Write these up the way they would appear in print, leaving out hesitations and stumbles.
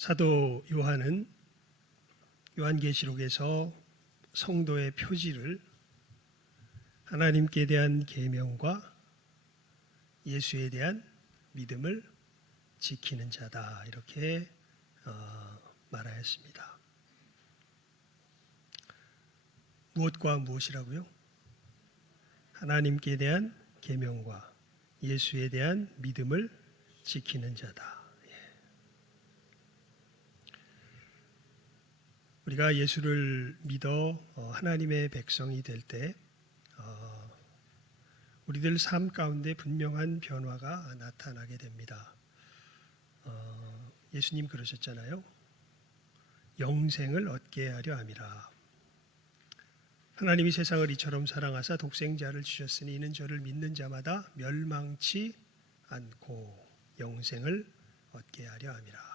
사도 요한은 요한계시록에서 성도의 표지를 하나님께 대한 계명과 예수에 대한 믿음을 지키는 자다, 이렇게 말하였습니다. 무엇과 무엇이라고요? 하나님께 대한 계명과 예수에 대한 믿음을 지키는 자다. 우리가 예수를 믿어 하나님의 백성이 될 때 우리들 삶 가운데 분명한 변화가 나타나게 됩니다. 예수님 그러셨잖아요. 영생을 얻게 하려 함이라. 하나님이 세상을 이처럼 사랑하사 독생자를 주셨으니 이는 저를 믿는 자마다 멸망치 않고 영생을 얻게 하려 함이라.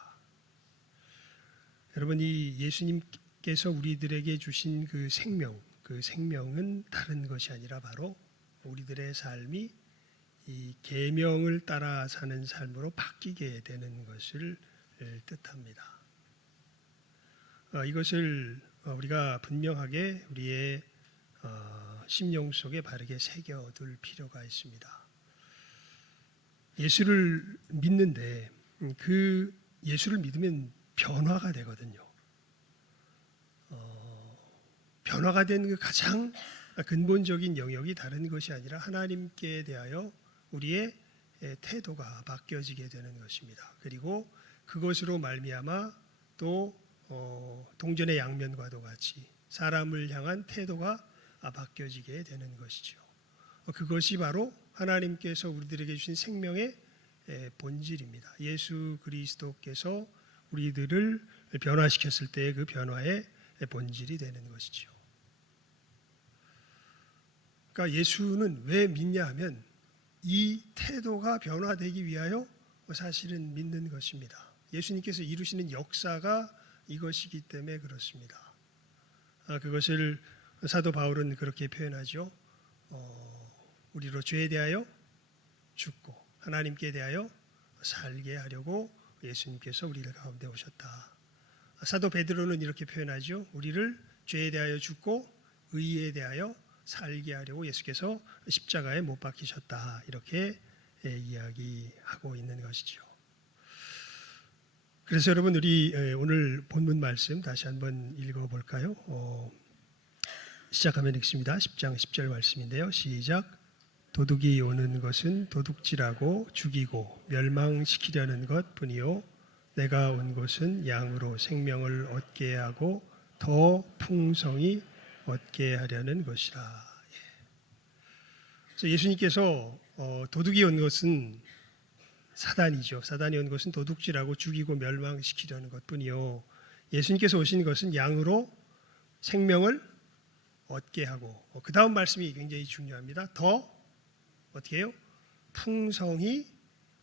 여러분, 이 예수님께서 우리들에게 주신 그 생명은 다른 것이 아니라 바로 우리들의 삶이 이 계명을 따라 사는 삶으로 바뀌게 되는 것을 뜻합니다. 이것을 우리가 분명하게 우리의 심령 속에 바르게 새겨둘 필요가 있습니다. 예수를 믿는데 그 예수를 믿으면 변화가 되거든요. 변화가 된 그 가장 근본적인 영역이 다른 것이 아니라 하나님께 대하여 우리의 태도가 바뀌어지게 되는 것입니다. 그리고 그것으로 말미암아 또 동전의 양면과도 같이 사람을 향한 태도가 바뀌어지게 되는 것이죠. 그것이 바로 하나님께서 우리들에게 주신 생명의 본질입니다. 예수 그리스도께서 우리들을 변화시켰을 때의 그 변화의 본질이 되는 것이죠. 그러니까 예수는 왜 믿냐 하면 이 태도가 변화되기 위하여 사실은 믿는 것입니다. 예수님께서 이루시는 역사가 이것이기 때문에 그렇습니다. 그것을 사도 바울은 그렇게 표현하죠. 우리로 죄에 대하여 죽고 하나님께 대하여 살게 하려고 예수님께서 우리를 가운데 오셨다. 사도 베드로는 이렇게 표현하죠. 우리를 죄에 대하여 죽고 의에 대하여 살게 하려고 예수께서 십자가에 못 박히셨다, 이렇게 이야기하고 있는 것이죠. 그래서 여러분, 우리 오늘 본문 말씀 다시 한번 읽어볼까요? 시작하면 읽습니다. 10장 10절 말씀인데요. 시작. 도둑이 오는 것은 도둑질하고 죽이고 멸망시키려는 것뿐이요 내가 온 것은 양으로 생명을 얻게 하고 더 풍성히 얻게 하려는 것이라. 그래서 예수님께서 도둑이 온 것은 사단이죠. 사단이 온 것은 도둑질하고 죽이고 멸망시키려는 것뿐이요 예수님께서 오신 것은 양으로 생명을 얻게 하고, 그 다음 말씀이 굉장히 중요합니다. 더 어떻게 해요? 풍성히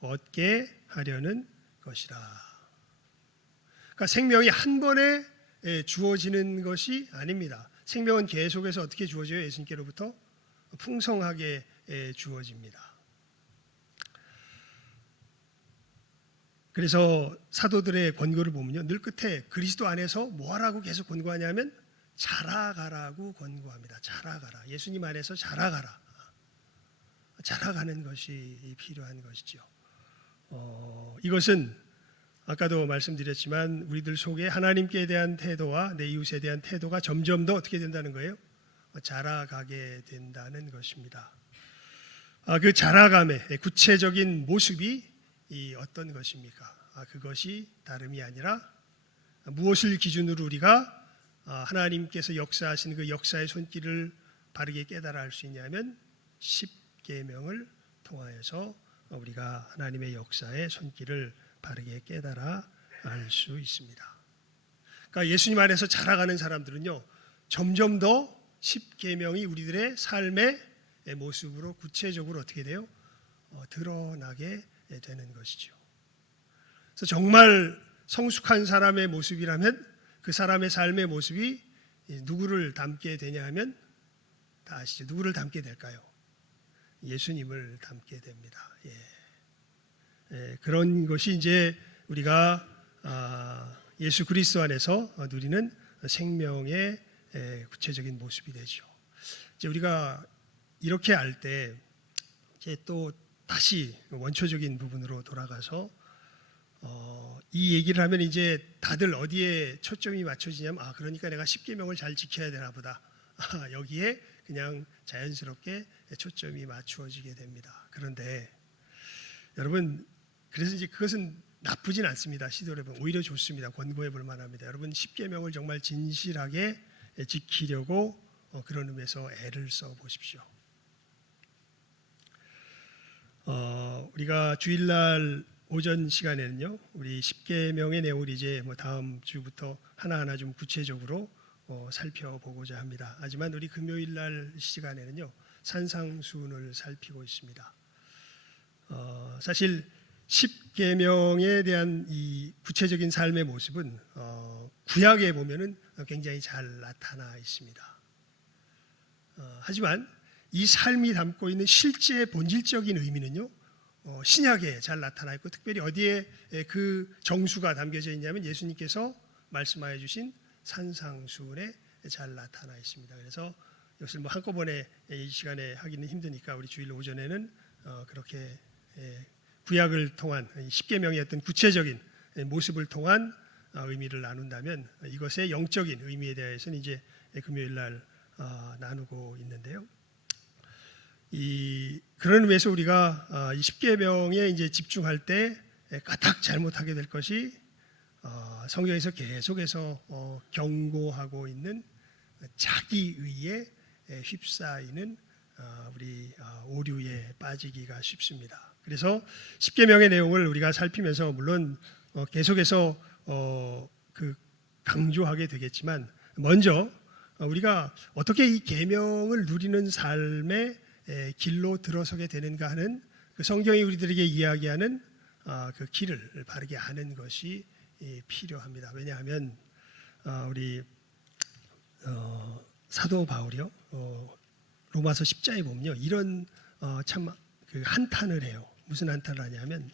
얻게 하려는 것이라. 그러니까 생명이 한 번에 주어지는 것이 아닙니다. 생명은 계속해서 어떻게 주어져요? 예수님께로부터 풍성하게 주어집니다. 그래서 사도들의 권고를 보면요, 늘 끝에 그리스도 안에서 뭐하라고 계속 권고하냐면 자라가라고 권고합니다. 자라가라. 예수님 안에서 자라가라. 자라가는 것이 필요한 것이죠. 이것은 아까도 말씀드렸지만 우리들 속에 하나님께 대한 태도와 내 이웃에 대한 태도가 점점 더 어떻게 된다는 거예요? 자라가게 된다는 것입니다. 그 자라감의 구체적인 모습이 어떤 것입니까? 그것이 다름이 아니라 무엇을 기준으로 우리가 하나님께서 역사하신 그 역사의 손길을 바르게 깨달아 알 수 있냐면 십계명을 통하여서 우리가 하나님의 역사의 손길을 바르게 깨달아 알 수 있습니다. 그러니까 예수님 안에서 자라가는 사람들은요, 점점 더 십계명이 우리들의 삶의 모습으로 구체적으로 어떻게 돼요? 드러나게 되는 것이죠. 그래서 정말 성숙한 사람의 모습이라면 그 사람의 삶의 모습이 누구를 닮게 되냐 하면 다 아시죠? 누구를 닮게 될까요? 예수님을 닮게 됩니다. 그런 것이 이제 우리가 예수 그리스도 안에서 누리는 생명의 구체적인 모습이 되죠. 이제 우리가 이렇게 알 때 이제 또 다시 원초적인 부분으로 돌아가서 이 얘기를 하면 이제 다들 어디에 초점이 맞춰지냐면 그러니까 내가 십계명을 잘 지켜야 되나 보다. 여기에 그냥 자연스럽게 초점이 맞추어지게 됩니다. 그런데 여러분, 그래서 이제 그것은 나쁘진 않습니다. 시도를 해보면 오히려 좋습니다. 권고해 볼 만합니다. 여러분, 십계명을 정말 진실하게 지키려고 그런 의미에서 애를 써 보십시오. 우리가 주일날 오전 시간에는요, 우리 십계명의 내용을 이제 다음 주부터 하나하나 좀 구체적으로 살펴보고자 합니다. 하지만 우리 금요일날 시간에는요, 산상수훈을 살피고 있습니다. 사실 십계명에 대한 이 구체적인 삶의 모습은 구약에 보면은 굉장히 잘 나타나 있습니다. 하지만 이 삶이 담고 있는 실제 본질적인 의미는요, 신약에 잘 나타나 있고 특별히 어디에 그 정수가 담겨져 있냐면 예수님께서 말씀하여 주신 산상수훈에 잘 나타나 있습니다. 그래서 이것을 한꺼번에 이 시간에 하기는 힘드니까 우리 주일 오전에는 그렇게 구약을 통한 십계명의 어떤 구체적인 모습을 통한 의미를 나눈다면 이것의 영적인 의미에 대해서는 이제 금요일 날 나누고 있는데요. 그런 의미에서 우리가 이 십계명에 이제 집중할 때 까딱 잘못하게 될 것이 성경에서 계속해서 경고하고 있는 자기의에 휩싸이는 우리 오류에 빠지기가 쉽습니다. 그래서 십계명의 내용을 우리가 살피면서 물론 계속해서 강조하게 되겠지만 먼저 우리가 어떻게 이 계명을 누리는 삶의 길로 들어서게 되는가 하는 그 성경이 우리들에게 이야기하는 그 길을 바르게 아는 것이 필요합니다. 왜냐하면 우리 사도 바울이요 로마서 10장에 보면요 이런 참 그 한탄을 해요. 무슨 한탄을 하냐면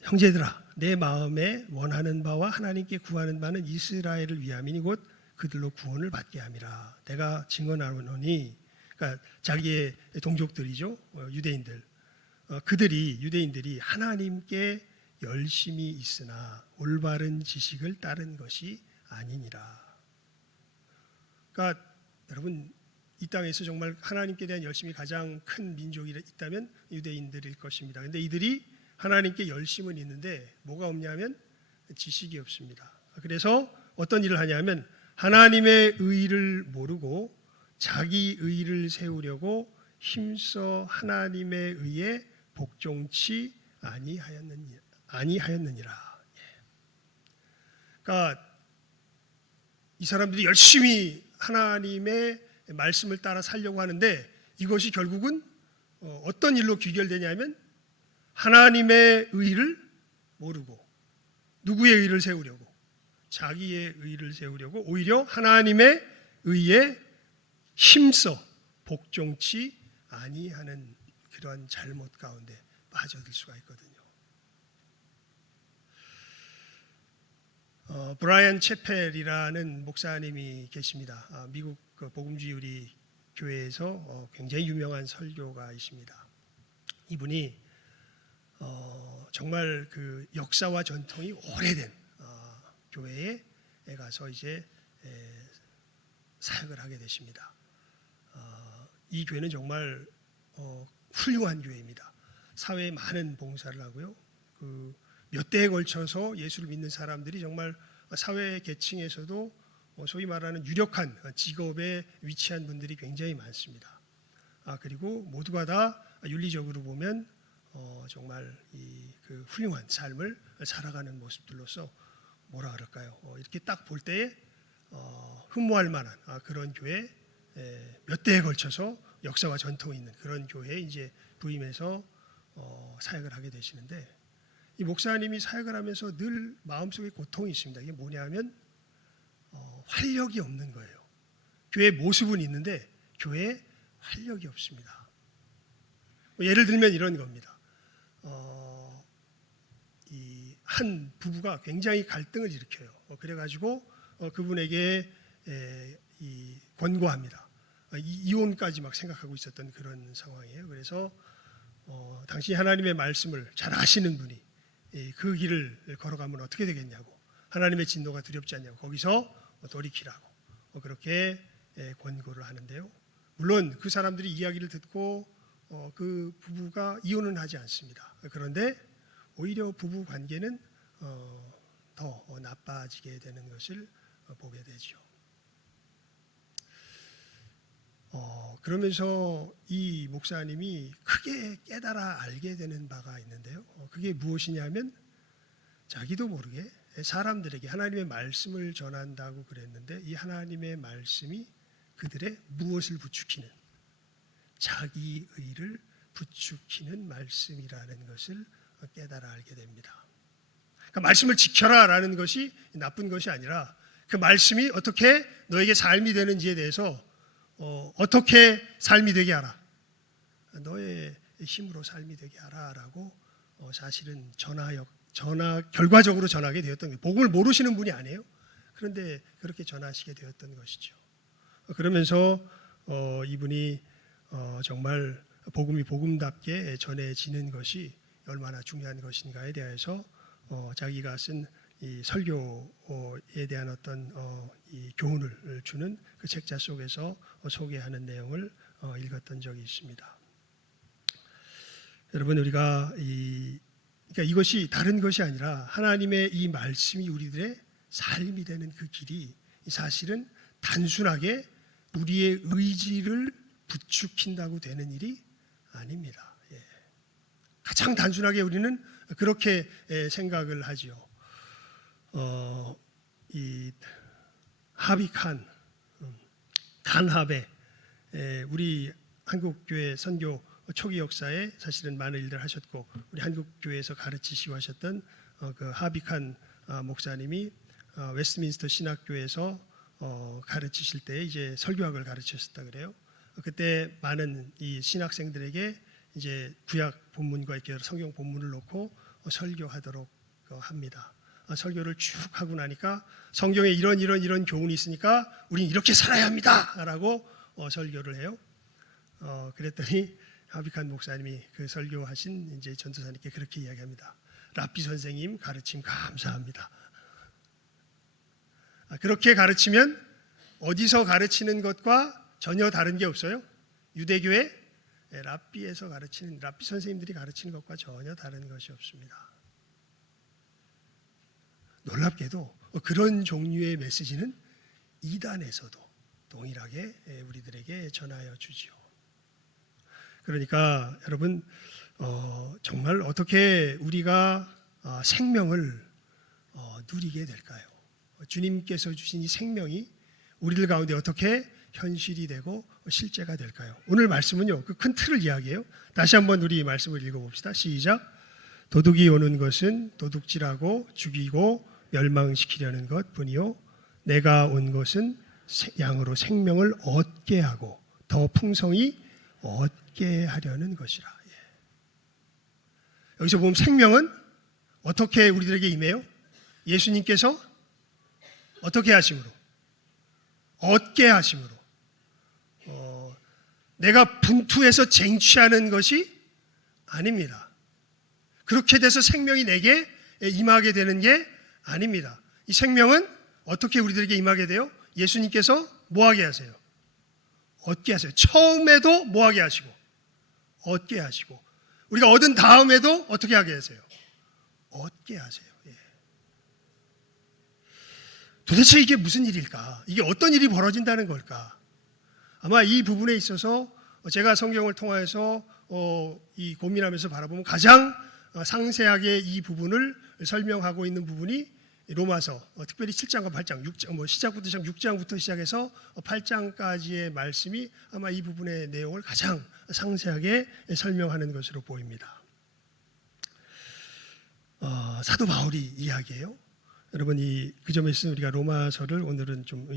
형제들아 내 마음에 원하는 바와 하나님께 구하는 바는 이스라엘을 위함이니 곧 그들로 구원을 받게 함이라. 내가 증언하노니, 그러니까 자기의 동족들이죠, 유대인들. 유대인들이 하나님께 열심히 있으나 올바른 지식을 따른 것이 아니니라. 그러니까 여러분 이 땅에서 정말 하나님께 대한 열심이 가장 큰 민족이 있다면 유대인들일 것입니다. 그런데 이들이 하나님께 열심은 있는데 뭐가 없냐면 지식이 없습니다. 그래서 어떤 일을 하냐면 하나님의 의를 모르고 자기 의를 세우려고 힘써 하나님의 의에 복종치 아니하였느니라. 그러니까 이 사람들이 열심히 하나님의 말씀을 따라 살려고 하는데 이것이 결국은 어떤 일로 귀결되냐면 하나님의 의를 모르고 누구의 의를 세우려고 자기의 의를 세우려고 오히려 하나님의 의에 힘써 복종치 아니하는 그러한 잘못 가운데 빠져들 수가 있거든요. 브라이언 채펠이라는 목사님이 계십니다. 미국 복음주의 우리 교회에서 굉장히 유명한 설교가이십니다. 이분이 정말 그 역사와 전통이 오래된 교회에 가서 이제 사역을 하게 되십니다. 이 교회는 정말 훌륭한 교회입니다. 사회에 많은 봉사를 하고요. 몇 대에 걸쳐서 예수를 믿는 사람들이 정말 사회 계층에서도 소위 말하는 유력한 직업에 위치한 분들이 굉장히 많습니다. 그리고 모두가 다 윤리적으로 보면 정말 그 훌륭한 삶을 살아가는 모습들로서 뭐라 그럴까요? 이렇게 딱 볼 때에 흠모할 만한 그런 교회 몇 대에 걸쳐서 역사와 전통이 있는 그런 교회에 이제 부임해서 사역을 하게 되시는데 이 목사님이 사역을 하면서 늘 마음속에 고통이 있습니다. 이게 뭐냐면 활력이 없는 거예요. 교회 모습은 있는데 교회에 활력이 없습니다. 예를 들면 이런 겁니다. 한 부부가 굉장히 갈등을 일으켜요. 그래가지고 그분에게 권고합니다. 이혼까지 막 생각하고 있었던 그런 상황이에요. 그래서 당신이 하나님의 말씀을 잘 아시는 분이 그 길을 걸어가면 어떻게 되겠냐고, 하나님의 진노가 두렵지 않냐고, 거기서 돌이키라고 그렇게 권고를 하는데요. 물론 그 사람들이 이야기를 듣고 그 부부가 이혼은 하지 않습니다. 그런데 오히려 부부 관계는 더 나빠지게 되는 것을 보게 되죠. 그러면서 이 목사님이 크게 깨달아 알게 되는 바가 있는데요. 그게 무엇이냐면 자기도 모르게 사람들에게 하나님의 말씀을 전한다고 그랬는데 이 하나님의 말씀이 그들의 무엇을 부추기는, 자기 의를 부추기는 말씀이라는 것을 깨달아 알게 됩니다. 그러니까 말씀을 지켜라라는 것이 나쁜 것이 아니라 그 말씀이 어떻게 너에게 삶이 되는지에 대해서 어떻게 삶이 되게 하라, 너의 힘으로 삶이 되게 하라라고 사실은 결과적으로 전하게 되었던 거예요. 복음을 모르시는 분이 아니에요. 그런데 그렇게 전하시게 되었던 것이죠. 그러면서 이분이 정말 복음이 복음답게 전해지는 것이 얼마나 중요한 것인가에 대해서 자기가 쓴 이 설교에 대한 어떤 이 교훈을 주는 그 책자 속에서 소개하는 내용을 읽었던 적이 있습니다. 여러분, 우리가 그러니까 이것이 다른 것이 아니라 하나님의 이 말씀이 우리들의 삶이 되는 그 길이 사실은 단순하게 우리의 의지를 부추긴다고 되는 일이 아닙니다. 가장 단순하게 우리는 그렇게 생각을 하지요. 이 하비칸 간하베, 우리 한국교회 선교 초기 역사에 사실은 많은 일들을 하셨고 우리 한국교회에서 가르치시고 하셨던 그 하비칸 목사님이 웨스트민스터 신학교에서 가르치실 때 이제 설교학을 가르치셨다 그래요. 그때 많은 이 신학생들에게 이제 구약 본문과 이렇게 성경 본문을 놓고 설교하도록 합니다. 설교를 쭉 하고 나니까 성경에 이런 교훈이 있으니까 우린 이렇게 살아야 합니다라고 설교를 해요. 그랬더니 하비칸 목사님이 그 설교하신 이제 전도사님께 그렇게 이야기합니다. 랍비 선생님 가르침 감사합니다. 그렇게 가르치면 어디서 가르치는 것과 전혀 다른 게 없어요. 유대교의 랍비에서 가르치는, 랍비 선생님들이 가르치는 것과 전혀 다른 것이 없습니다. 놀랍게도 그런 종류의 메시지는 이단에서도 동일하게 우리들에게 전하여 주지요. 그러니까 여러분, 정말 어떻게 우리가 생명을 누리게 될까요? 주님께서 주신 이 생명이 우리들 가운데 어떻게 현실이 되고 실제가 될까요? 오늘 말씀은요, 그 큰 틀을 이야기해요. 다시 한번 우리 말씀을 읽어봅시다. 시작. 도둑이 오는 것은 도둑질하고 죽이고 멸망시키려는 것뿐이요, 내가 온 것은 양으로 생명을 얻게 하고 더 풍성히 얻게 하려는 것이라. 여기서 보면 생명은 어떻게 우리들에게 임해요? 예수님께서 어떻게 하심으로? 얻게 하심으로. 내가 분투해서 쟁취하는 것이 아닙니다. 그렇게 돼서 생명이 내게 임하게 되는 게 아닙니다. 이 생명은 어떻게 우리들에게 임하게 돼요? 예수님께서 뭐하게 하세요? 얻게 하세요. 처음에도 뭐하게 하시고 얻게 하시고, 우리가 얻은 다음에도 어떻게 하게 하세요? 얻게 하세요. 도대체 이게 무슨 일일까? 이게 어떤 일이 벌어진다는 걸까? 아마 이 부분에 있어서 제가 성경을 통해서 이 고민하면서 바라보면 가장 상세하게 이 부분을 설명하고 있는 부분이 로마서, 특별히 7장과 8장, 6장, 시작부터 6장부터 시작해서 8장까지의 말씀이 아마 이 부분의 내용을 가장 상세하게 설명하는 것으로 보입니다. 사도 바울이 이야기해요. 여러분, 그 점에서 우리가 로마서를 오늘은 좀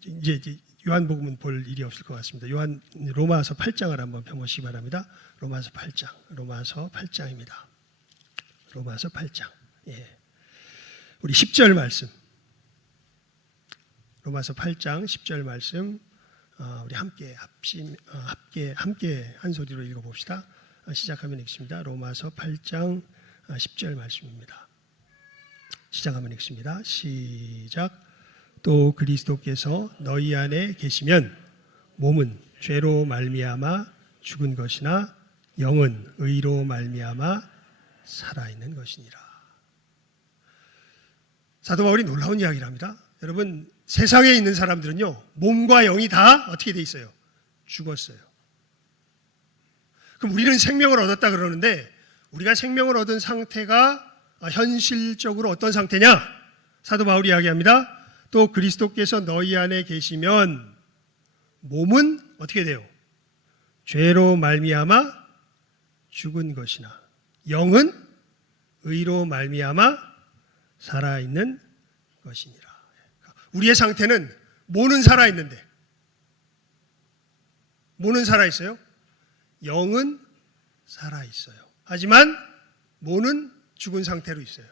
이제 요한복음은 볼 일이 없을 것 같습니다. 로마서 8장을 한번 펴보시기 바랍니다. 로마서 8장입니다. 로마서 8장. 우리 10절 말씀, 로마서 8장 10절 말씀, 우리 함께 한 소리로 읽어봅시다. 시작하면 읽습니다. 로마서 8장 10절 말씀입니다. 시작하면 읽습니다. 시작. 또 그리스도께서 너희 안에 계시면 몸은 죄로 말미암아 죽은 것이나 영은 의로 말미암아 살아있는 것이니라. 사도 바울이 놀라운 이야기를 합니다. 여러분, 세상에 있는 사람들은요, 몸과 영이 다 어떻게 돼 있어요? 죽었어요. 그럼 우리는 생명을 얻었다 그러는데, 우리가 생명을 얻은 상태가 현실적으로 어떤 상태냐? 사도 바울이 이야기합니다. 또 그리스도께서 너희 안에 계시면 몸은 어떻게 돼요? 죄로 말미암아 죽은 것이나 영은 의로 말미암아 살아있는 것이니라. 우리의 상태는 몸은 살아있는데, 몸은 살아있어요. 영은 살아있어요. 하지만 몸은 죽은 상태로 있어요.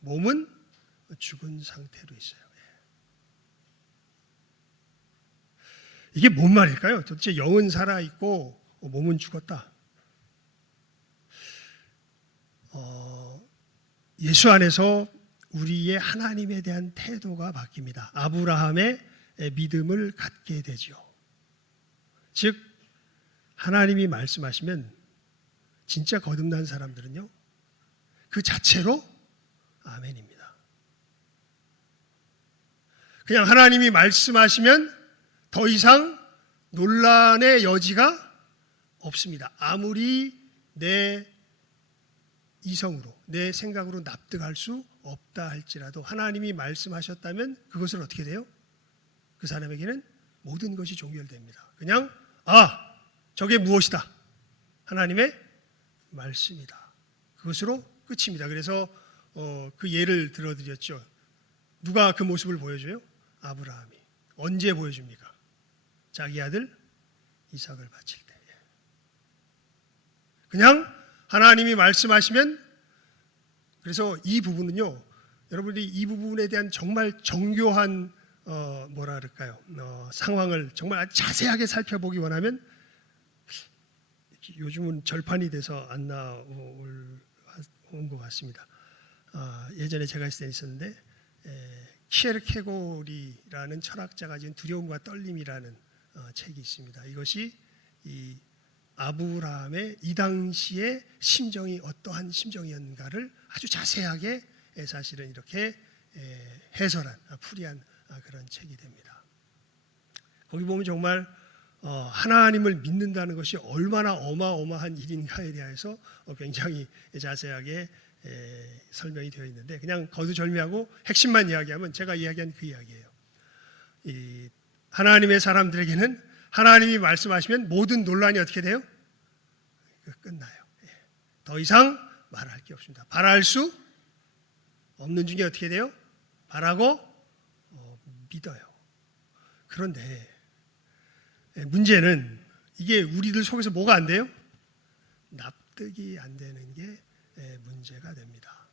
몸은 죽은 상태로 있어요. 이게 뭔 말일까요? 도대체 영은 살아있고 몸은 죽었다. 예수 안에서 우리의 하나님에 대한 태도가 바뀝니다. 아브라함의 믿음을 갖게 되죠. 즉 하나님이 말씀하시면 진짜 거듭난 사람들은요, 그 자체로 아멘입니다. 그냥 하나님이 말씀하시면 더 이상 논란의 여지가 없습니다. 아무리 내 이성으로, 내 생각으로 납득할 수 없다 할지라도 하나님이 말씀하셨다면 그것을 어떻게 돼요? 그 사람에게는 모든 것이 종결됩니다. 그냥 저게 무엇이다? 하나님의 말씀이다. 그것으로 끝입니다. 그래서 그 예를 들어드렸죠. 누가 그 모습을 보여줘요? 아브라함이. 언제 보여줍니까? 자기 아들 이삭을 바칠 때. 그냥 하나님이 말씀하시면, 그래서 이 부분은요, 여러분들이 이 부분에 대한 정말 정교한 뭐라 그럴까요? 상황을 정말 아주 자세하게 살펴보기 원하면, 요즘은 절판이 돼서 안 나온 것 같습니다. 예전에 제가 있을 때 있었는데, 키에르케고리라는 철학자가 지은 두려움과 떨림이라는 책이 있습니다. 이것이 이 아브라함의 이 당시의 심정이 어떠한 심정이었는가를 아주 자세하게 사실은 이렇게 해설한, 풀이한 그런 책이 됩니다. 거기 보면 정말 하나님을 믿는다는 것이 얼마나 어마어마한 일인가에 대해서 굉장히 자세하게 설명이 되어 있는데, 그냥 거두절미하고 핵심만 이야기하면 제가 이야기한 그 이야기예요. 이 하나님의 사람들에게는 하나님이 말씀하시면 모든 논란이 어떻게 돼요? 끝나요. 더 이상 말할 게 없습니다. 바랄 수 없는 중에 어떻게 돼요? 바라고 믿어요. 그런데 문제는 이게 우리들 속에서 뭐가 안 돼요? 납득이 안 되는 게 문제가 됩니다.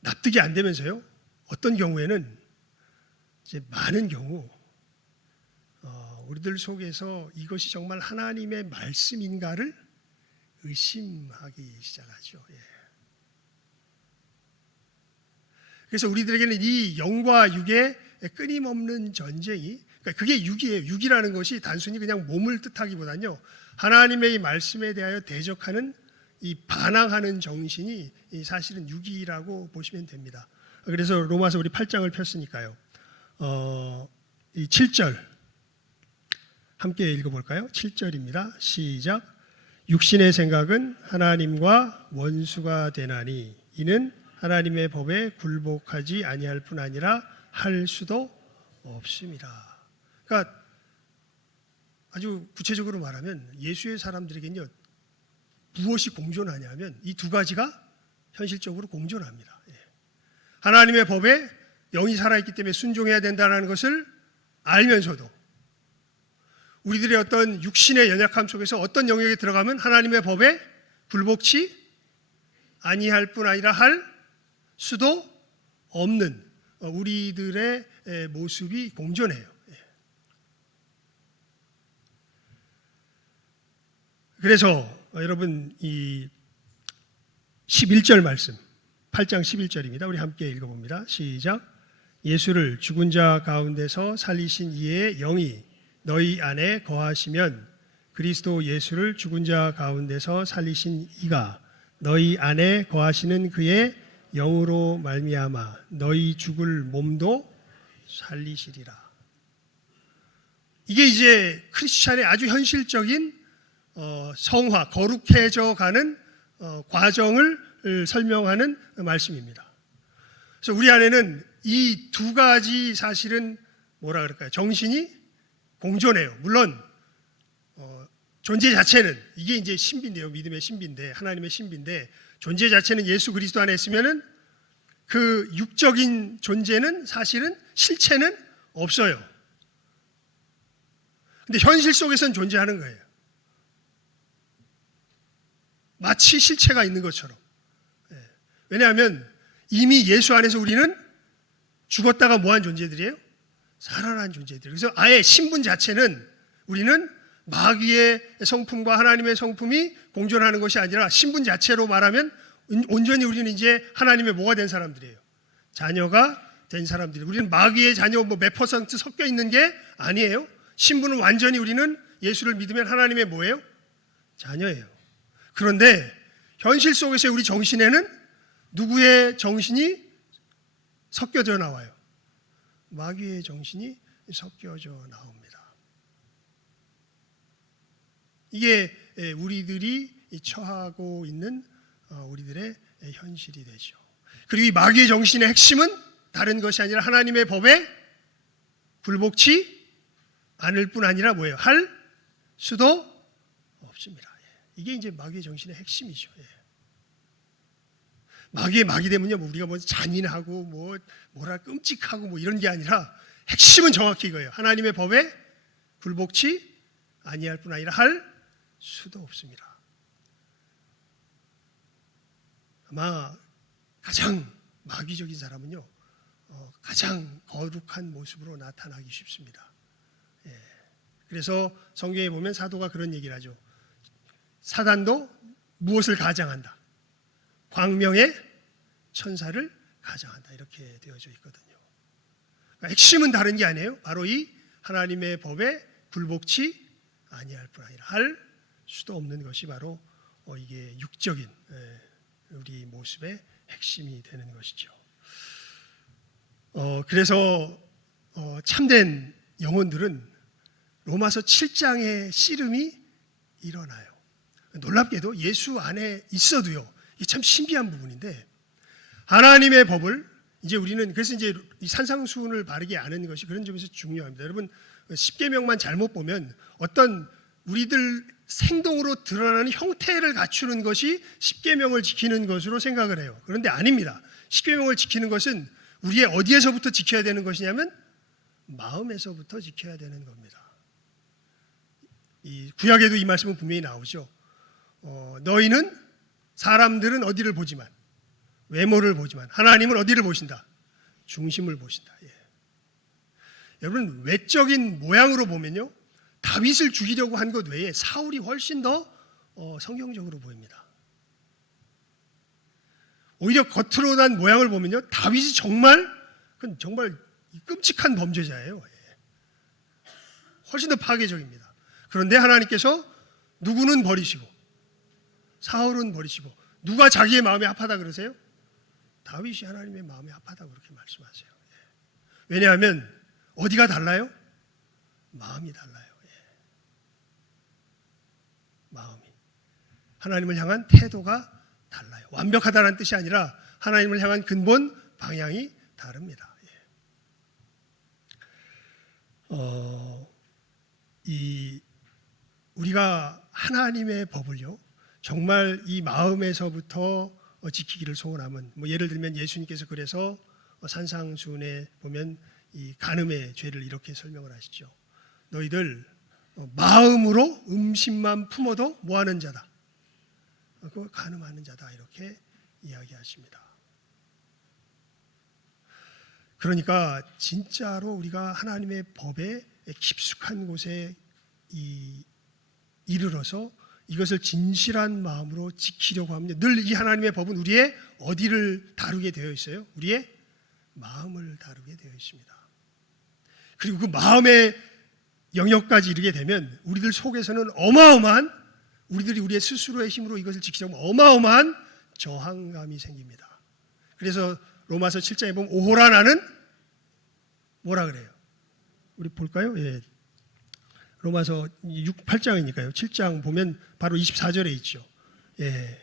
납득이 안 되면서요, 어떤 경우에는 이제 많은 경우 우리들 속에서 이것이 정말 하나님의 말씀인가를 의심하기 시작하죠. 그래서 우리들에게는 이 영과 육의 끊임없는 전쟁이, 그러니까 그게 육이에요. 육이라는 것이 단순히 그냥 몸을 뜻하기보다는요, 하나님의 이 말씀에 대하여 대적하는 이 반항하는 정신이 사실은 육이라고 보시면 됩니다. 그래서 로마서 우리 8장을 폈으니까요, 이 7절 함께 읽어볼까요? 7절입니다. 시작. 육신의 생각은 하나님과 원수가 되나니 이는 하나님의 법에 굴복하지 아니할 뿐 아니라 할 수도 없습니다. 그러니까 아주 구체적으로 말하면 예수의 사람들에게는요, 무엇이 공존하냐면 이 두 가지가 현실적으로 공존합니다. 하나님의 법에 영이 살아있기 때문에 순종해야 된다는 것을 알면서도 우리들의 어떤 육신의 연약함 속에서 어떤 영역에 들어가면 하나님의 법에 굴복치 아니할 뿐 아니라 할 수도 없는 우리들의 모습이 공존해요. 그래서 여러분 이 11절 말씀 8장 11절입니다. 우리 함께 읽어봅니다. 시작. 예수를 죽은 자 가운데서 살리신 이의 영이 너희 안에 거하시면 그리스도 예수를 죽은 자 가운데서 살리신 이가 너희 안에 거하시는 그의 영으로 말미암아 너희 죽을 몸도 살리시리라. 이게 이제 크리스찬의 아주 현실적인 성화, 거룩해져 가는 과정을 설명하는 말씀입니다. 그래서 우리 안에는 이 두 가지 사실은 뭐라 그럴까요? 정신이 공존해요. 물론 존재 자체는 이게 이제 신비인데요. 믿음의 신비인데, 하나님의 신비인데, 존재 자체는 예수 그리스도 안에 있으면은 그 육적인 존재는 사실은 실체는 없어요. 근데 현실 속에서는 존재하는 거예요. 마치 실체가 있는 것처럼. 왜냐하면 이미 예수 안에서 우리는 죽었다가 뭐한 존재들이에요? 살아난 존재들. 그래서 아예 신분 자체는 우리는 마귀의 성품과 하나님의 성품이 공존하는 것이 아니라 신분 자체로 말하면 온전히 우리는 이제 하나님의 뭐가 된 사람들이에요. 자녀가 된 사람들이에요. 우리는 마귀의 자녀 몇 퍼센트 섞여 있는 게 아니에요. 신분은 완전히 우리는 예수를 믿으면 하나님의 뭐예요? 자녀예요. 그런데 현실 속에서 우리 정신에는 누구의 정신이 섞여져 나와요? 마귀의 정신이 섞여져 나옵니다. 이게 우리들이 처하고 있는 우리들의 현실이 되죠. 그리고 이 마귀의 정신의 핵심은 다른 것이 아니라 하나님의 법에 굴복치 않을 뿐 아니라 뭐예요? 할 수도 없습니다. 이게 이제 마귀의 정신의 핵심이죠. 마귀의 마귀되면요, 우리가 뭐 잔인하고 뭐라 끔찍하고 뭐 이런 게 아니라 핵심은 정확히 이거예요. 하나님의 법에 굴복치 아니할 뿐 아니라 할 수도 없습니다. 아마 가장 마귀적인 사람은요, 가장 거룩한 모습으로 나타나기 쉽습니다. 그래서 성경에 보면 사도가 그런 얘기를 하죠. 사단도 무엇을 가장한다? 광명의 천사를 가장한다. 이렇게 되어져 있거든요. 그러니까 핵심은 다른 게 아니에요. 바로 이 하나님의 법에 굴복치 아니할 뿐 아니라 할 수도 없는 것이 바로 이게 육적인 우리 모습의 핵심이 되는 것이죠. 그래서 참된 영혼들은 로마서 7장의 씨름이 일어나요. 놀랍게도 예수 안에 있어도요. 이게 참 신비한 부분인데 하나님의 법을 이제 우리는 그래서 이제 이 산상수훈을 바르게 아는 것이 그런 점에서 중요합니다. 여러분 10계명만 잘못 보면 어떤 우리들 행동으로 드러나는 형태를 갖추는 것이 10계명을 지키는 것으로 생각을 해요. 그런데 아닙니다. 10계명을 지키는 것은 우리의 어디에서부터 지켜야 되는 것이냐면 마음에서부터 지켜야 되는 겁니다. 이 구약에도 이 말씀은 분명히 나오죠. 너희는 사람들은 어디를 보지만 외모를 보지만 하나님은 어디를 보신다? 중심을 보신다. 여러분 외적인 모양으로 보면요 다윗을 죽이려고 한 것 외에 사울이 훨씬 더 성경적으로 보입니다. 오히려 겉으로 난 모양을 보면요 다윗이 정말 끔찍한 범죄자예요. 훨씬 더 파괴적입니다. 그런데 하나님께서 누구는 버리시고 사울은 버리시고 누가 자기의 마음에 합하다 그러세요? 다윗이 하나님의 마음에 합하다고 그렇게 말씀하세요. 왜냐하면 어디가 달라요? 마음이 달라요. 마음이 하나님을 향한 태도가 달라요. 완벽하다는 뜻이 아니라 하나님을 향한 근본 방향이 다릅니다. 우리가 하나님의 법을요 정말 이 마음에서부터 지키기를 소원하면 예를 들면 예수님께서 그래서 산상수훈에 보면 이 간음의 죄를 이렇게 설명을 하시죠. 너희들 마음으로 음식만 품어도 뭐하는 자다? 그 간음하는 자다 이렇게 이야기하십니다. 그러니까 진짜로 우리가 하나님의 법에 깊숙한 곳에 이르러서 이것을 진실한 마음으로 지키려고 하면 늘 이 하나님의 법은 우리의 어디를 다루게 되어 있어요? 우리의 마음을 다루게 되어 있습니다. 그리고 그 마음의 영역까지 이르게 되면 우리들 속에서는 어마어마한, 우리들이 우리의 스스로의 힘으로 이것을 지키려면 어마어마한 저항감이 생깁니다. 그래서 로마서 7장에 보면 오호라 나는 뭐라 그래요? 우리 볼까요? 예. 로마서 8장이니까요. 7장 보면 바로 24절에 있죠. 예.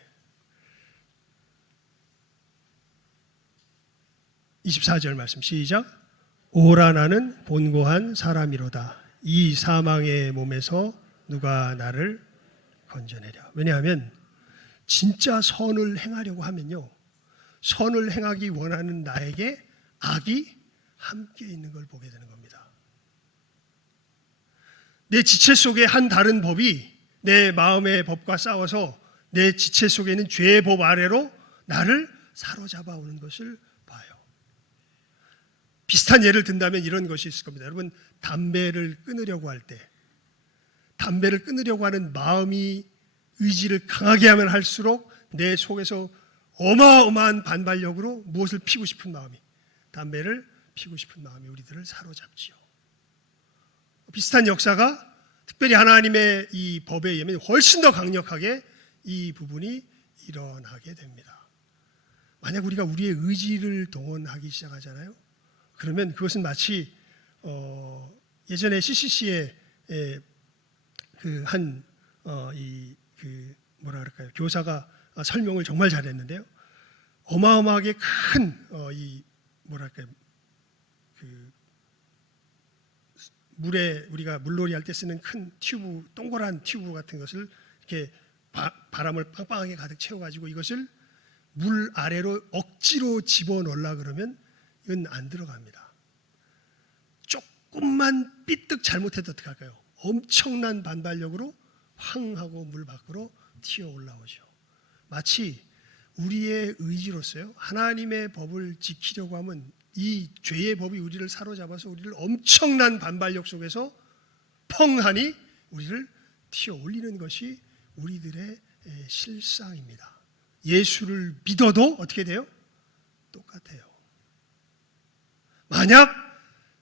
24절 말씀 시작. 오호라 나는 곤고한 사람이로다. 이 사망의 몸에서 누가 나를 건져내랴. 왜냐하면 진짜 선을 행하려고 하면요, 선을 행하기 원하는 나에게 악이 함께 있는 걸 보게 되는 겁니다. 내 지체 속에 한 다른 법이 내 마음의 법과 싸워서 내 지체 속에 있는 죄의 법 아래로 나를 사로잡아 오는 것을 봐요. 비슷한 예를 든다면 이런 것이 있을 겁니다. 여러분, 담배를 끊으려고 할 때, 담배를 끊으려고 하는 마음이 의지를 강하게 하면 할수록 내 속에서 어마어마한 반발력으로 무엇을 피우고 싶은 마음이, 담배를 피우고 싶은 마음이 우리들을 사로잡지요. 비슷한 역사가 특별히 하나님의 이 법에 의하면 훨씬 더 강력하게 이 부분이 일어나게 됩니다. 만약 우리가 우리의 의지를 동원하기 시작하잖아요. 그러면 그것은 마치 예전에 CCC에 뭐라 그럴까요? 교사가 설명을 정말 잘했는데요. 어마어마하게 큰 물에 우리가 물놀이 할 때 쓰는 큰 튜브, 동그란 튜브 같은 것을 이렇게 바람을 빵빵하게 가득 채워가지고 이것을 물 아래로 억지로 집어넣으려 그러면 이건 안 들어갑니다. 조금만 삐뜩 잘못해도 어떻게 할까요? 엄청난 반발력으로 황 하고 물 밖으로 튀어 올라오죠. 마치 우리의 의지로서요, 하나님의 법을 지키려고 하면 이 죄의 법이 우리를 사로잡아서 우리를 엄청난 반발력 속에서 펑하니 우리를 튀어 올리는 것이 우리들의 실상입니다. 예수를 믿어도 어떻게 돼요? 똑같아요. 만약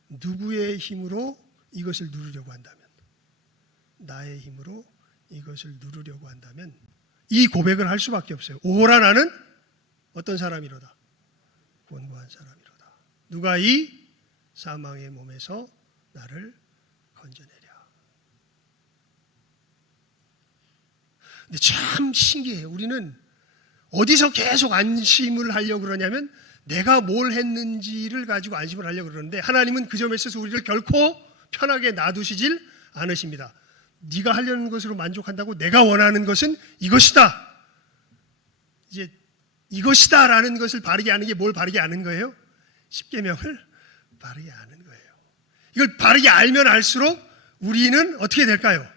누구의 힘으로 이것을 누르려고 한다면, 나의 힘으로 이것을 누르려고 한다면 이 고백을 할 수밖에 없어요. 오호라 나는 어떤 사람이로다? 곤고한 사람이로다. 누가 이 사망의 몸에서 나를 건져내랴. 근데 참 신기해요. 우리는 어디서 계속 안심을 하려고 그러냐면 내가 뭘 했는지를 가지고 안심을 하려고 그러는데 하나님은 그 점에 있어서 우리를 결코 편하게 놔두시질 않으십니다. 네가 하려는 것으로 만족한다고 내가 원하는 것은 이것이다. 이제 이것이다 라는 것을 바르게 아는 게 뭘 바르게 아는 거예요? 십계명을 바르게 아는 거예요. 이걸 바르게 알면 알수록 우리는 어떻게 될까요?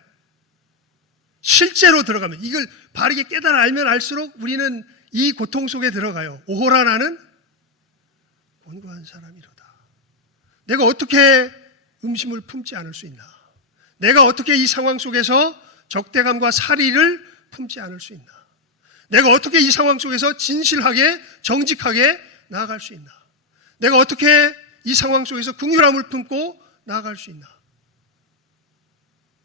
실제로 들어가면, 이걸 바르게 깨달아 알면 알수록 우리는 이 고통 속에 들어가요. 오호라 나는 곤고한 사람이로다. 내가 어떻게 음심을 품지 않을 수 있나? 내가 어떻게 이 상황 속에서 적대감과 살의를 품지 않을 수 있나? 내가 어떻게 이 상황 속에서 진실하게 정직하게 나아갈 수 있나? 내가 어떻게 이 상황 속에서 긍휼함을 품고 나아갈 수 있나?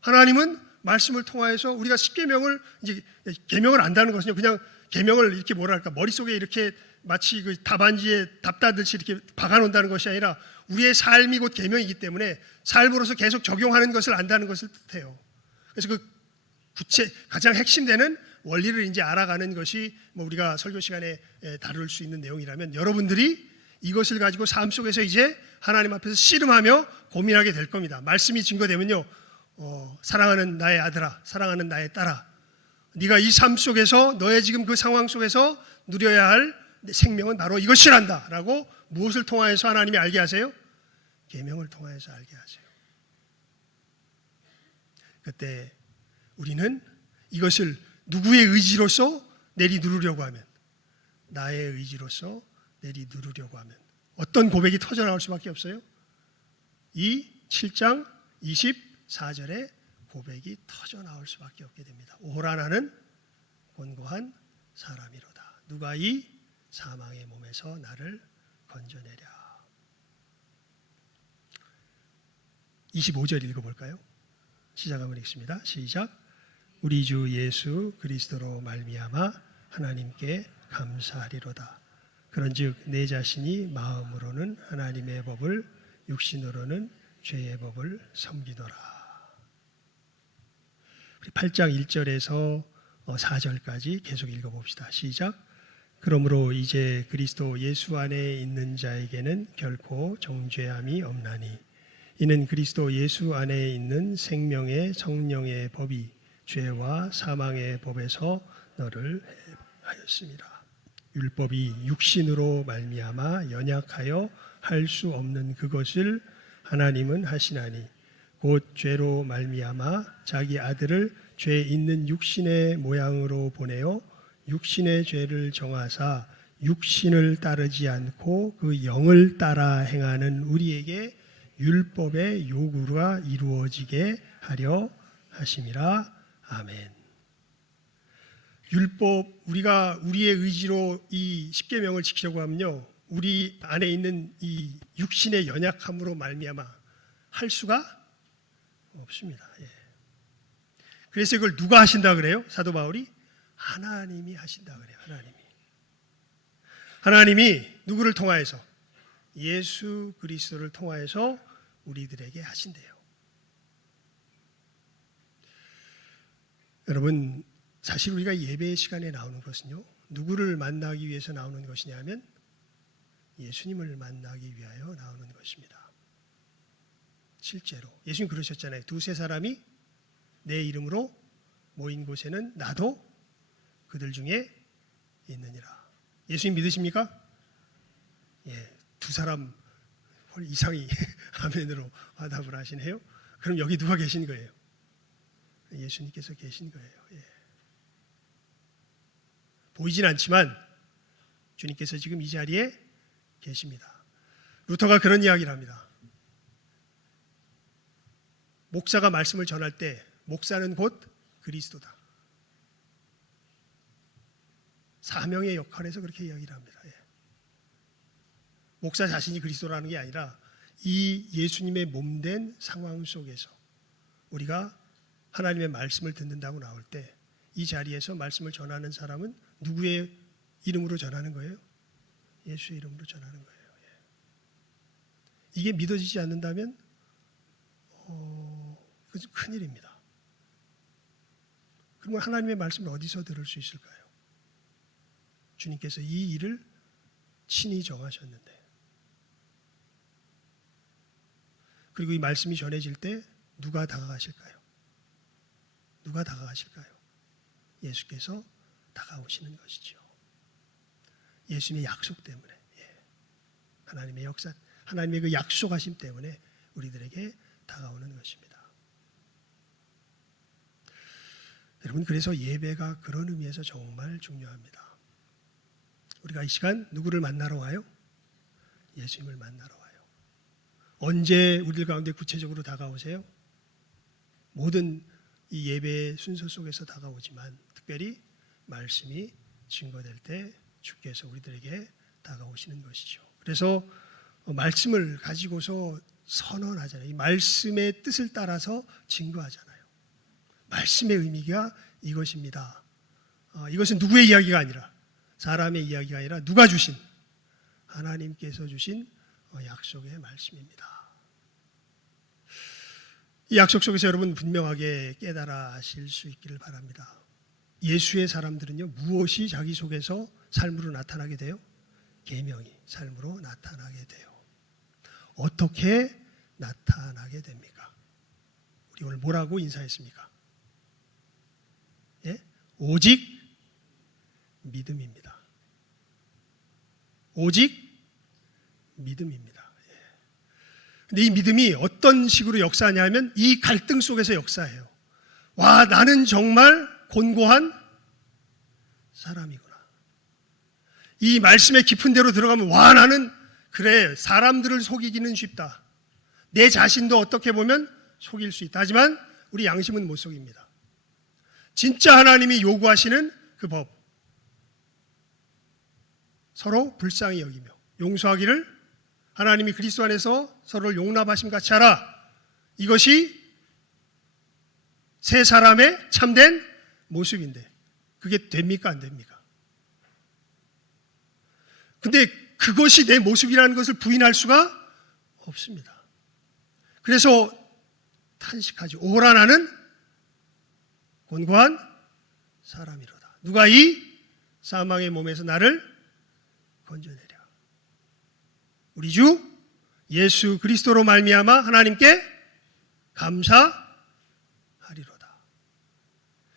하나님은 말씀을 통하여서 우리가 십계명을, 이제 계명을 안다는 것은요, 그냥 계명을 이렇게 뭐랄까 머릿속에 이렇게 마치 그 답안지에 답다듯이 이렇게 박아놓는다는 것이 아니라 우리의 삶이 곧 계명이기 때문에 삶으로서 계속 적용하는 것을 안다는 것을 뜻해요. 그래서 그 가장 핵심되는 원리를 이제 알아가는 것이 뭐 우리가 설교 시간에 다룰 수 있는 내용이라면 여러분들이 이것을 가지고 삶 속에서 이제 하나님 앞에서 씨름하며 고민하게 될 겁니다. 말씀이 증거되면요, 사랑하는 나의 아들아, 사랑하는 나의 딸아, 네가 이 삶 속에서 너의 지금 그 상황 속에서 누려야 할 생명은 바로 이것이란다 라고 무엇을 통하여서 하나님이 알게 하세요? 계명을 통하여서 알게 하세요. 그때 우리는 이것을 누구의 의지로서 내리누르려고 하면, 나의 의지로서 내리누르려고 하면 어떤 고백이 터져 나올 수밖에 없어요? 이 7장 24절에 고백이 터져 나올 수밖에 없게 됩니다. 오라 나는 곤고한 사람이로다. 누가 이 사망의 몸에서 나를 건져내랴. 25절 읽어볼까요? 시작 한번 읽습니다. 시작. 우리 주 예수 그리스도로 말미암아 하나님께 감사하리로다. 그런즉 내 자신이 마음으로는 하나님의 법을, 육신으로는 죄의 법을 섬기노라. 8장 1절에서 4절까지 계속 읽어봅시다. 시작. 그러므로 이제 그리스도 예수 안에 있는 자에게는 결코 정죄함이 없나니 이는 그리스도 예수 안에 있는 생명의 성령의 법이 죄와 사망의 법에서 너를 해하였습니다. 율법이 육신으로 말미암아 연약하여 할 수 없는 그것을 하나님은 하시나니 곧 죄로 말미암아 자기 아들을 죄 있는 육신의 모양으로 보내어 육신의 죄를 정하사 육신을 따르지 않고 그 영을 따라 행하는 우리에게 율법의 요구가 이루어지게 하려 하심이라. 아멘. 율법, 우리가 우리의 의지로 이 십계명을 지키려고 하면요, 우리 안에 있는 이 육신의 연약함으로 말미암아 할 수가 없습니다. 예. 그래서 이걸 누가 하신다 그래요? 사도 바울이 하나님이 하신다 그래요. 하나님이 누구를 통하여서? 예수 그리스도를 통하여서 우리들에게 하신대요. 여러분, 사실 우리가 예배의 시간에 나오는 것은요, 누구를 만나기 위해서 나오는 것이냐 하면 예수님을 만나기 위하여 나오는 것입니다. 실제로 예수님 그러셨잖아요. 두세 사람이 내 이름으로 모인 곳에는 나도 그들 중에 있느니라. 예수님 믿으십니까? 예, 두 사람 이상이 아멘으로 화답을 하시네요. 그럼 여기 누가 계신 거예요? 예수님께서 계신 거예요. 예. 보이진 않지만 주님께서 지금 이 자리에 계십니다. 루터가 그런 이야기를 합니다. 목사가 말씀을 전할 때 목사는 곧 그리스도다. 사명의 역할에서 그렇게 이야기를 합니다. 예. 목사 자신이 그리스도라는 게 아니라 이 예수님의 몸된 상황 속에서 우리가 하나님의 말씀을 듣는다고 나올 때 이 자리에서 말씀을 전하는 사람은 누구의 이름으로 전하는 거예요? 예수의 이름으로 전하는 거예요. 예. 이게 믿어지지 않는다면 그것은 큰일입니다. 그러면 하나님의 말씀을 어디서 들을 수 있을까요? 주님께서 이 일을 친히 정하셨는데, 그리고 이 말씀이 전해질 때 누가 다가가실까요? 누가 다가가실까요? 예수께서 다가오시는 것이죠. 예수님의 약속 때문에, 하나님의 역사, 하나님의 그 약속하심 때문에 우리들에게 다가오는 것입니다. 여러분, 그래서 예배가 그런 의미에서 정말 중요합니다. 우리가 이 시간 누구를 만나러 와요? 예수님을 만나러 와요. 언제 우리들 가운데 구체적으로 다가오세요? 모든 이 예배의 순서 속에서 다가오지만 특별히 말씀이 증거될 때 주께서 우리들에게 다가오시는 것이죠. 그래서 말씀을 가지고서 선언하잖아요. 이 말씀의 뜻을 따라서 증거하잖아요. 말씀의 의미가 이것입니다. 이것은 누구의 이야기가 아니라, 사람의 이야기가 아니라 누가 주신, 하나님께서 주신 약속의 말씀입니다. 이 약속 속에서 여러분 분명하게 깨달아 하실 수 있기를 바랍니다. 예수의 사람들은요, 무엇이 자기 속에서 삶으로 나타나게 돼요? 계명이 삶으로 나타나게 돼요. 어떻게 나타나게 됩니까? 우리 오늘 뭐라고 인사했습니까? 예? 오직 믿음입니다. 오직 믿음입니다. 근데 이 믿음이 어떤 식으로 역사하냐면 이 갈등 속에서 역사해요. 와, 나는 정말 곤고한 사람이구나. 이 말씀의 깊은 데로 들어가면 와, 나는 그래, 사람들을 속이기는 쉽다. 내 자신도 어떻게 보면 속일 수 있다. 하지만 우리 양심은 못 속입니다. 진짜 하나님이 요구하시는 그 법, 서로 불쌍히 여기며 용서하기를 하나님이 그리스도 안에서 서로를 용납하심 같이 하라. 이것이 세 사람의 참된 모습인데 그게 됩니까? 안 됩니까? 근데 그것이 내 모습이라는 것을 부인할 수가 없습니다. 그래서 탄식하지. 오라 나는 곤고한 사람이로다. 누가 이 사망의 몸에서 나를 건져내랴. 우리 주 예수 그리스도로 말미암아 하나님께 감사하리로다.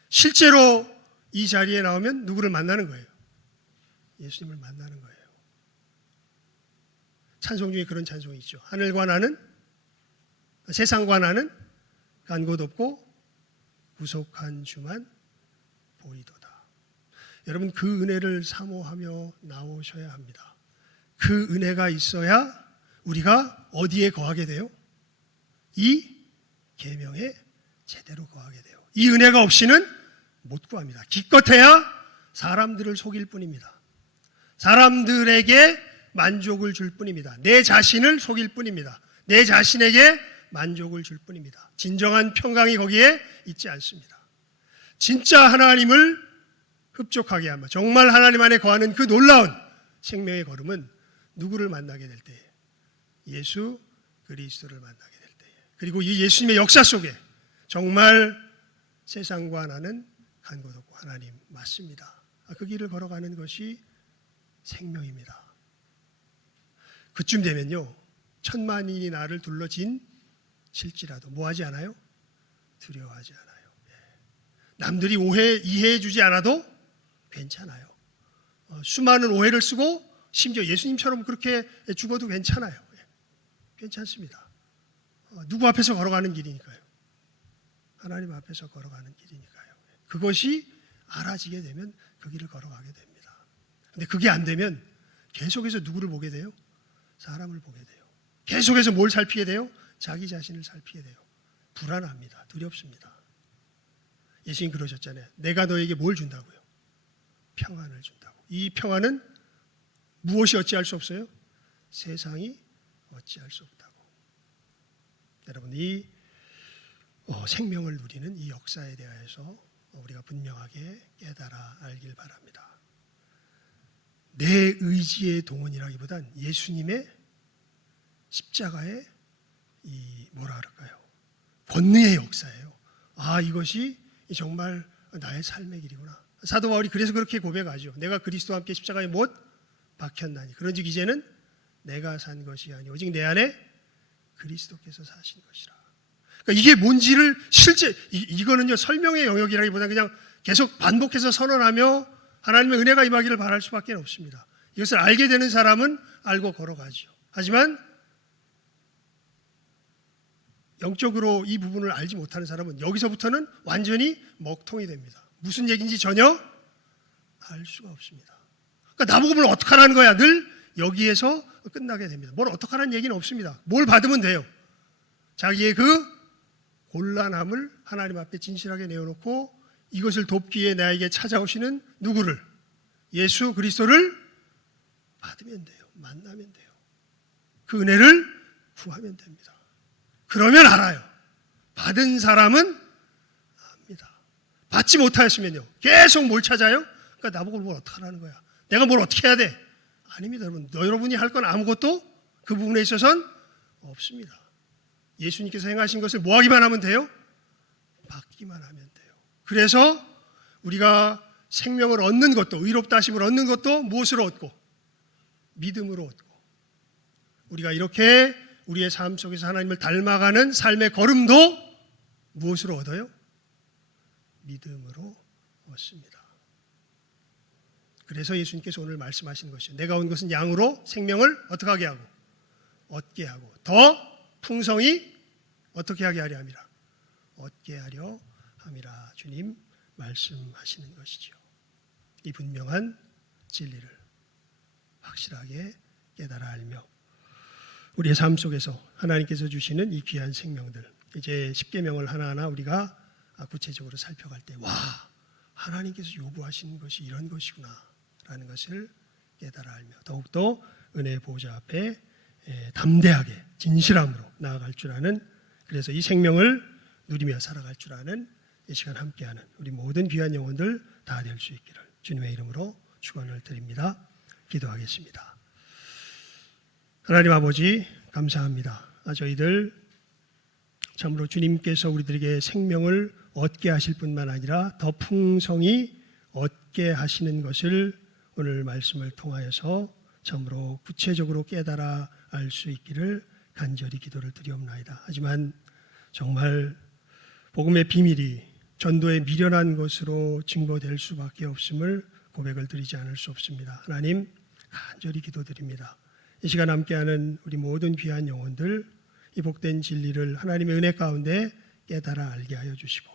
실제로 이 자리에 나오면 누구를 만나는 거예요? 예수님을 만나는 거예요. 찬송 중에 그런 찬송이 있죠. 하늘과 나는, 세상과 나는 간 곳 없고 구속한 주만 보이도다. 여러분, 그 은혜를 사모하며 나오셔야 합니다. 그 은혜가 있어야 우리가 어디에 거하게 돼요? 이 계명에 제대로 거하게 돼요. 이 은혜가 없이는 못 구합니다. 기껏해야 사람들을 속일 뿐입니다. 사람들에게 만족을 줄 뿐입니다. 내 자신을 속일 뿐입니다. 내 자신에게 만족을 줄 뿐입니다. 진정한 평강이 거기에 있지 않습니다. 진짜 하나님을 흡족하게 하며 정말 하나님 안에 거하는 그 놀라운 생명의 걸음은 누구를 만나게 될 때에? 예수 그리스도를 만나게 될 때에. 그리고 이 예수님의 역사 속에 정말 세상과 나는 간 곳 없고 하나님 맞습니다. 그 길을 걸어가는 것이 생명입니다. 그쯤 되면요, 천만인이 나를 둘러진 실지라도 뭐하지 않아요? 두려워하지 않아요. 남들이 이해해 주지 않아도 괜찮아요. 수많은 오해를 쓰고 심지어 예수님처럼 그렇게 죽어도 괜찮아요. 괜찮습니다. 누구 앞에서 걸어가는 길이니까요. 하나님 앞에서 걸어가는 길이니까요. 그것이 알아지게 되면 그 길을 걸어가게 됩니다. 근데 그게 안 되면 계속해서 누구를 보게 돼요? 사람을 보게 돼요. 계속해서 뭘 살피게 돼요? 자기 자신을 살피게 돼요. 불안합니다. 두렵습니다. 예수님 그러셨잖아요. 내가 너에게 뭘 준다고요? 평안을 준다고. 이 평안은 무엇이 어찌할 수 없어요? 세상이 어찌할 수 없다고. 여러분, 이 생명을 누리는 이 역사에 대해서 우리가 분명하게 깨달아 알길 바랍니다. 내 의지의 동원이라기보단 예수님의 십자가의 이 뭐라 그럴까요? 권능의 역사예요. 이것이 정말 나의 삶의 길이구나. 사도 바울이 그래서 그렇게 고백하죠. 내가 그리스도와 함께 십자가에 못 박혔나니 그런즉 이제는 내가 산 것이 아니 오직 내 안에 그리스도께서 사신 것이라. 그러니까 이게 뭔지를 실제 이거는요 설명의 영역이라기보다 그냥 계속 반복해서 선언하며 하나님의 은혜가 임하기를 바랄 수밖에 없습니다. 이것을 알게 되는 사람은 알고 걸어가죠. 하지만 영적으로 이 부분을 알지 못하는 사람은 여기서부터는 완전히 먹통이 됩니다. 무슨 얘기인지 전혀 알 수가 없습니다. 그러니까 나보고 뭘 어떡하라는 거야. 늘 여기에서 끝나게 됩니다. 뭘 어떡하라는 얘기는 없습니다. 뭘 받으면 돼요. 자기의 그 곤란함을 하나님 앞에 진실하게 내어놓고 이것을 돕기 위해 나에게 찾아오시는 누구를? 예수 그리스도를 받으면 돼요. 만나면 돼요. 그 은혜를 구하면 됩니다. 그러면 알아요. 받은 사람은 압니다. 받지 못하였으면요 계속 뭘 찾아요? 그러니까 나보고 뭘 어떡하라는 거야. 내가 뭘 어떻게 해야 돼? 아닙니다. 여러분이 할 건 아무것도 그 부분에 있어서는 없습니다. 예수님께서 행하신 것을 뭐 하기만 하면 돼요? 받기만 하면 돼요. 그래서 우리가 생명을 얻는 것도, 의롭다 하심을 얻는 것도 무엇으로 얻고? 믿음으로 얻고. 우리가 이렇게 우리의 삶 속에서 하나님을 닮아가는 삶의 걸음도 무엇으로 얻어요? 믿음으로 얻습니다. 그래서 예수님께서 오늘 말씀하신 것이요, 내가 온 것은 양으로 생명을 어떻게 하게 하고 얻게 하고 더 풍성히 어떻게 하게 하려 함이라, 얻게 하려 함이라 주님 말씀하시는 것이죠. 이 분명한 진리를 확실하게 깨달아 알며 우리의 삶 속에서 하나님께서 주시는 이 귀한 생명들, 이제 십계명을 하나하나 우리가 구체적으로 살펴갈 때, 와, 하나님께서 요구하시는 것이 이런 것이구나 라는 것을 깨달아 알며 더욱더 은혜의 보좌 앞에 담대하게 진실함으로 나아갈 줄 아는, 그래서 이 생명을 누리며 살아갈 줄 아는 이 시간 함께하는 우리 모든 귀한 영혼들 다 될 수 있기를 주님의 이름으로 축원을 드립니다. 기도하겠습니다. 하나님 아버지 감사합니다. 저희들 참으로 주님께서 우리들에게 생명을 얻게 하실 뿐만 아니라 더 풍성히 얻게 하시는 것을 오늘 말씀을 통하여서 참으로 구체적으로 깨달아 알 수 있기를 간절히 기도를 드리옵나이다. 하지만 정말 복음의 비밀이 전도에 미련한 것으로 증거될 수밖에 없음을 고백을 드리지 않을 수 없습니다. 하나님 간절히 기도드립니다. 이 시간 함께하는 우리 모든 귀한 영혼들, 이 복된 진리를 하나님의 은혜 가운데 깨달아 알게 하여 주시고,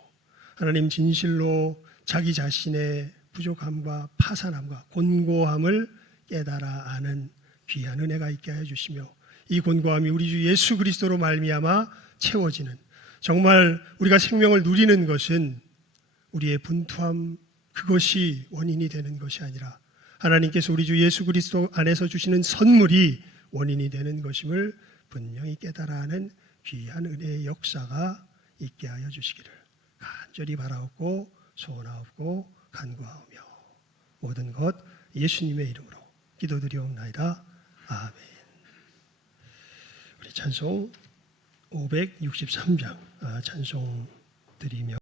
하나님 진실로 자기 자신의 부족함과 파산함과 곤고함을 깨달아 아는 귀한 은혜가 있게 하여 주시며, 이 곤고함이 우리 주 예수 그리스도로 말미암아 채워지는, 정말 우리가 생명을 누리는 것은 우리의 분투함 그것이 원인이 되는 것이 아니라 하나님께서 우리 주 예수 그리스도 안에서 주시는 선물이 원인이 되는 것임을 분명히 깨달아 하는 귀한 은혜의 역사가 있게 하여 주시기를 간절히 바라옵고 소원하옵고 간구하오며 모든 것 예수님의 이름으로 기도드리옵나이다. 아멘. 우리 찬송 563장 찬송 드리며